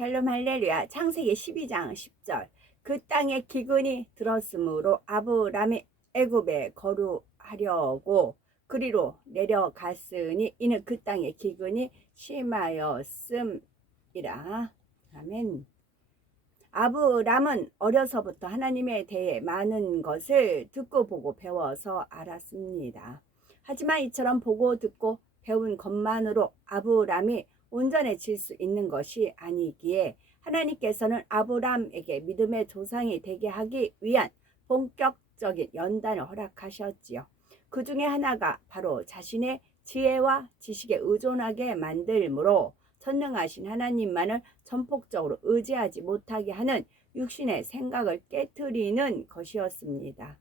샬롬 할렐루야. 창세기 12장 10절. 그 땅에 기근이 들었으므로 아브람이 애굽에 거류하려고 그리로 내려갔으니 이는 그 땅에 기근이 심하였음이라. 아멘. 아브람은 어려서부터 하나님에 대해 많은 것을 듣고 보고 배워서 알았습니다. 하지만 이처럼 보고 듣고 배운 것만으로 아브람이 온전해질 수 있는 것이 아니기에 하나님께서는 아브람에게 믿음의 조상이 되게 하기 위한 본격적인 연단을 허락하셨지요. 그 중에 하나가 바로 자신의 지혜와 지식에 의존하게 만들므로 전능하신 하나님만을 전폭적으로 의지하지 못하게 하는 육신의 생각을 깨트리는 것이었습니다.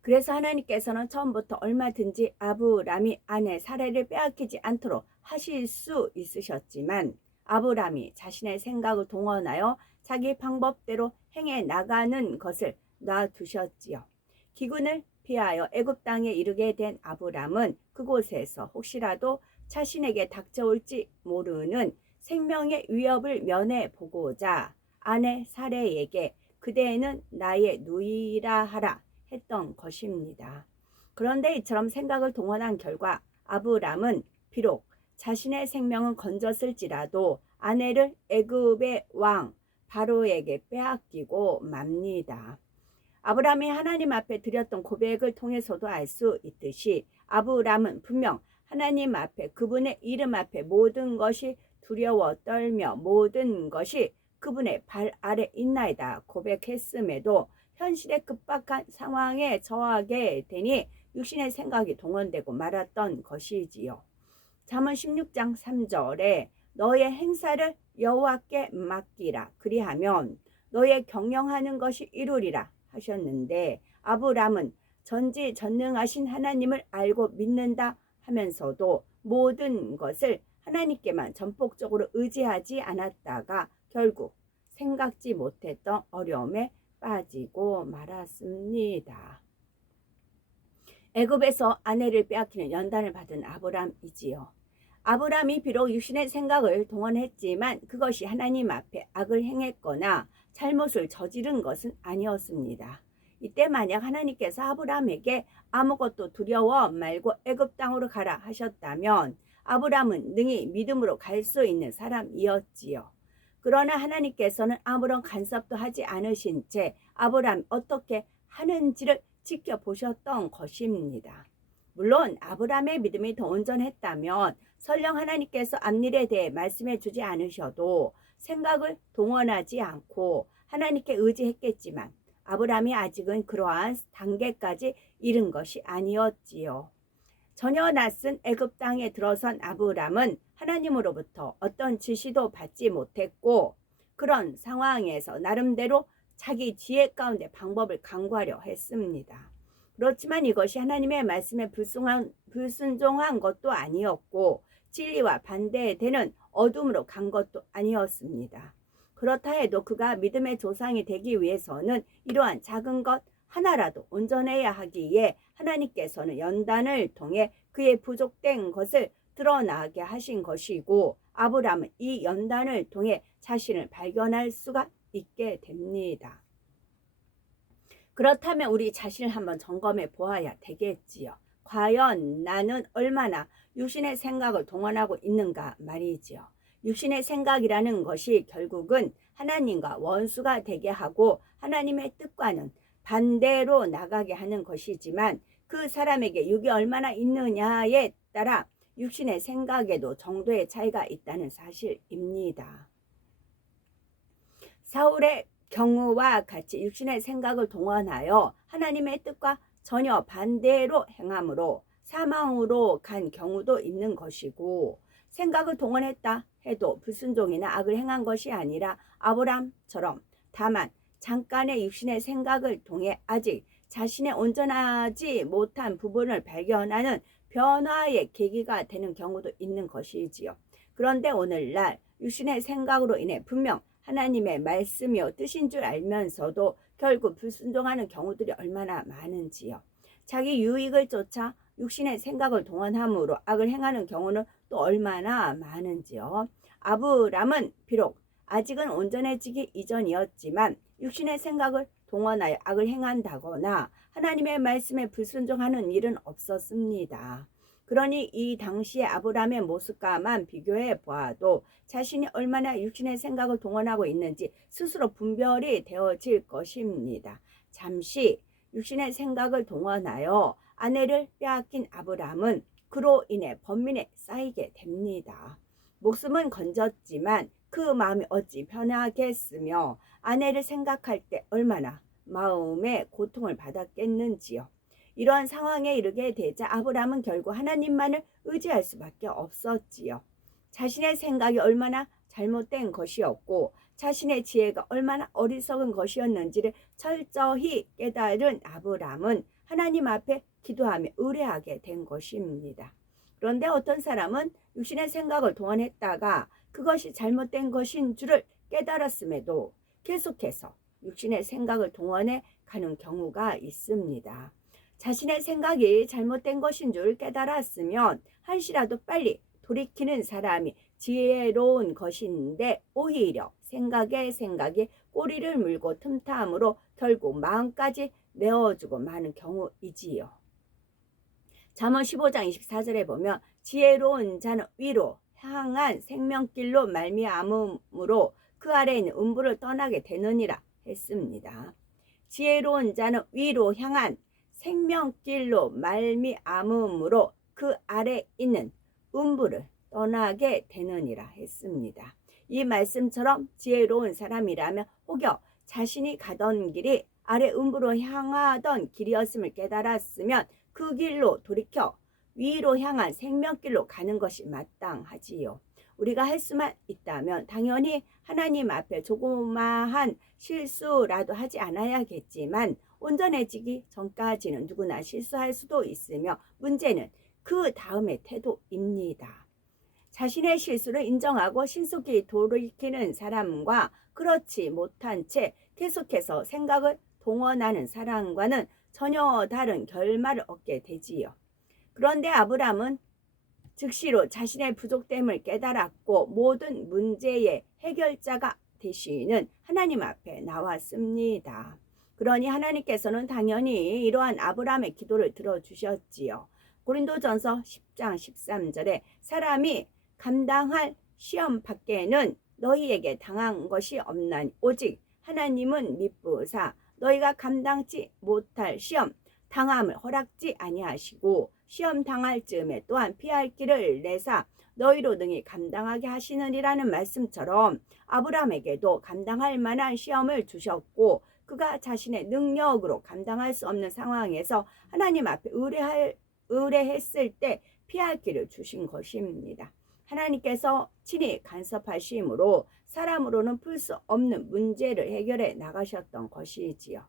그래서 하나님께서는 처음부터 얼마든지 아브람이 아내 사레를 빼앗기지 않도록 하실 수 있으셨지만 아브람이 자신의 생각을 동원하여 자기 방법대로 행해 나가는 것을 놔두셨지요. 기근을 피하여 애굽 땅에 이르게 된 아브람은 그곳에서 혹시라도 자신에게 닥쳐올지 모르는 생명의 위협을 면해 보고자 아내 사레에게 그대는 나의 누이라 하라 했던 것입니다. 그런데 이처럼 생각을 동원한 결과 아브람은 비록 자신의 생명은 건졌을지라도 아내를 애굽의 왕 바로에게 빼앗기고 맙니다. 아브람이 하나님 앞에 드렸던 고백을 통해서도 알 수 있듯이 아브람은 분명 하나님 앞에 그분의 이름 앞에 모든 것이 두려워 떨며 모든 것이 그분의 발 아래 있나이다 고백했음에도 현실의 급박한 상황에 처하게 되니 육신의 생각이 동원되고 말았던 것이지요. 잠언 16장 3절에 너의 행사를 여호와께 맡기라 그리하면 너의 경영하는 것이 이루리라 하셨는데 아브람은 전지전능하신 하나님을 알고 믿는다 하면서도 모든 것을 하나님께만 전폭적으로 의지하지 않았다가 결국 생각지 못했던 어려움에 빠지고 말았습니다. 애굽에서 아내를 빼앗기는 연단을 받은 아브람이지요. 아브람이 비록 육신의 생각을 동원했지만 그것이 하나님 앞에 악을 행했거나 잘못을 저지른 것은 아니었습니다. 이때 만약 하나님께서 아브람에게 아무것도 두려워 말고 애굽 땅으로 가라 하셨다면 아브람은 능히 믿음으로 갈 수 있는 사람이었지요. 그러나 하나님께서는 아무런 간섭도 하지 않으신 채 아브람이 어떻게 하는지를 지켜보셨던 것입니다. 물론 아브람의 믿음이 더 온전했다면 설령 하나님께서 앞일에 대해 말씀해 주지 않으셔도 생각을 동원하지 않고 하나님께 의지했겠지만 아브람이 아직은 그러한 단계까지 이른 것이 아니었지요. 전혀 낯선 애굽 땅에 들어선 아브람은 하나님으로부터 어떤 지시도 받지 못했고 그런 상황에서 나름대로 자기 지혜 가운데 방법을 강구하려 했습니다. 그렇지만 이것이 하나님의 말씀에 불순종한 것도 아니었고 진리와 반대되는 어둠으로 간 것도 아니었습니다. 그렇다 해도 그가 믿음의 조상이 되기 위해서는 이러한 작은 것 하나라도 온전해야 하기에 하나님께서는 연단을 통해 그의 부족된 것을 드러나게 하신 것이고 아브람은 이 연단을 통해 자신을 발견할 수가 있게 됩니다. 그렇다면 우리 자신을 한번 점검해 보아야 되겠지요. 과연 나는 얼마나 육신의 생각을 동원하고 있는가 말이지요. 육신의 생각이라는 것이 결국은 하나님과 원수가 되게 하고 하나님의 뜻과는 반대로 나가게 하는 것이지만 그 사람에게 육이 얼마나 있느냐에 따라 육신의 생각에도 정도의 차이가 있다는 사실입니다. 사울의 경우와 같이 육신의 생각을 동원하여 하나님의 뜻과 전혀 반대로 행함으로 사망으로 간 경우도 있는 것이고 생각을 동원했다 해도 불순종이나 악을 행한 것이 아니라 아브람처럼 다만 잠깐의 육신의 생각을 통해 아직 자신의 온전하지 못한 부분을 발견하는 변화의 계기가 되는 경우도 있는 것이지요. 그런데 오늘날 육신의 생각으로 인해 분명 하나님의 말씀이요 뜻인 줄 알면서도 결국 불순종하는 경우들이 얼마나 많은지요. 자기 유익을 쫓아 육신의 생각을 동원함으로 악을 행하는 경우는 또 얼마나 많은지요. 아브람은 비록 아직은 온전해지기 이전이었지만 육신의 생각을 동원하여 악을 행한다거나 하나님의 말씀에 불순종하는 일은 없었습니다. 그러니 이 당시의 아브람의 모습과만 비교해 보아도 자신이 얼마나 육신의 생각을 동원하고 있는지 스스로 분별이 되어질 것입니다. 잠시 육신의 생각을 동원하여 아내를 빼앗긴 아브람은 그로 인해 번민에 쌓이게 됩니다. 목숨은 건졌지만 그 마음이 어찌 편하겠으며 아내를 생각할 때 얼마나 마음의 고통을 받았겠는지요. 이러한 상황에 이르게 되자 아브람은 결국 하나님만을 의지할 수밖에 없었지요. 자신의 생각이 얼마나 잘못된 것이었고 자신의 지혜가 얼마나 어리석은 것이었는지를 철저히 깨달은 아브람은 하나님 앞에 기도하며 의뢰하게 된 것입니다. 그런데 어떤 사람은 육신의 생각을 동원했다가 그것이 잘못된 것인 줄을 깨달았음에도 계속해서 육신의 생각을 동원해 가는 경우가 있습니다. 자신의 생각이 잘못된 것인 줄 깨달았으면 한시라도 빨리 돌이키는 사람이 지혜로운 것인데 오히려 생각에 꼬리를 물고 틈탐으로 결국 마음까지 내어주고 마는 경우이지요. 잠언 15장 24절에 보면 지혜로운 자는 위로 향한 생명길로 말미암음으로 그 아래에 있는 음부를 떠나게 되느니라 했습니다. 지혜로운 자는 위로 향한 생명길로 말미암음으로 그 아래 있는 음부를 떠나게 되느니라 했습니다. 이 말씀처럼 지혜로운 사람이라면 혹여 자신이 가던 길이 아래 음부로 향하던 길이었음을 깨달았으면 그 길로 돌이켜 위로 향한 생명길로 가는 것이 마땅하지요. 우리가 할 수만 있다면 당연히 하나님 앞에 조그마한 실수라도 하지 않아야겠지만 온전해지기 전까지는 누구나 실수할 수도 있으며 문제는 그 다음의 태도입니다. 자신의 실수를 인정하고 신속히 돌이키는 사람과 그렇지 못한 채 계속해서 생각을 동원하는 사람과는 전혀 다른 결말을 얻게 되지요. 그런데 아브람은 즉시로 자신의 부족됨을 깨달았고 모든 문제의 해결자가 되시는 하나님 앞에 나왔습니다. 그러니 하나님께서는 당연히 이러한 아브람의 기도를 들어주셨지요. 고린도전서 10장 13절에 사람이 감당할 시험 밖에는 너희에게 당한 것이 없나니 오직 하나님은 미쁘사 너희가 감당치 못할 시험 당함을 허락지 아니하시고 시험 당할 즈음에 또한 피할 길을 내사 너희로 능히 감당하게 하시느니라는 말씀처럼 아브람에게도 감당할 만한 시험을 주셨고 그가 자신의 능력으로 감당할 수 없는 상황에서 하나님 앞에 의뢰했을 때 피할 길을 주신 것입니다. 하나님께서 친히 간섭하심으로 사람으로는 풀 수 없는 문제를 해결해 나가셨던 것이지요.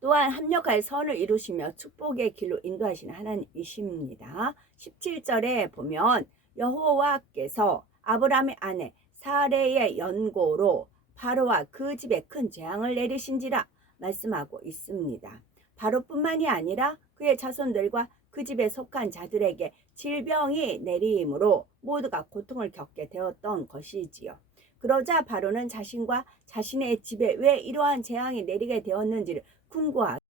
또한 합력할 선을 이루시며 축복의 길로 인도하시는 하나님이십니다. 17절에 보면 여호와께서 아브람의 아내 사레의 연고로 바로와 그 집에 큰 재앙을 내리신지라 말씀하고 있습니다. 바로뿐만이 아니라 그의 자손들과 그 집에 속한 자들에게 질병이 내리므로 모두가 고통을 겪게 되었던 것이지요. 그러자 바로는 자신과 자신의 집에 왜 이러한 재앙이 내리게 되었는지를 궁금하게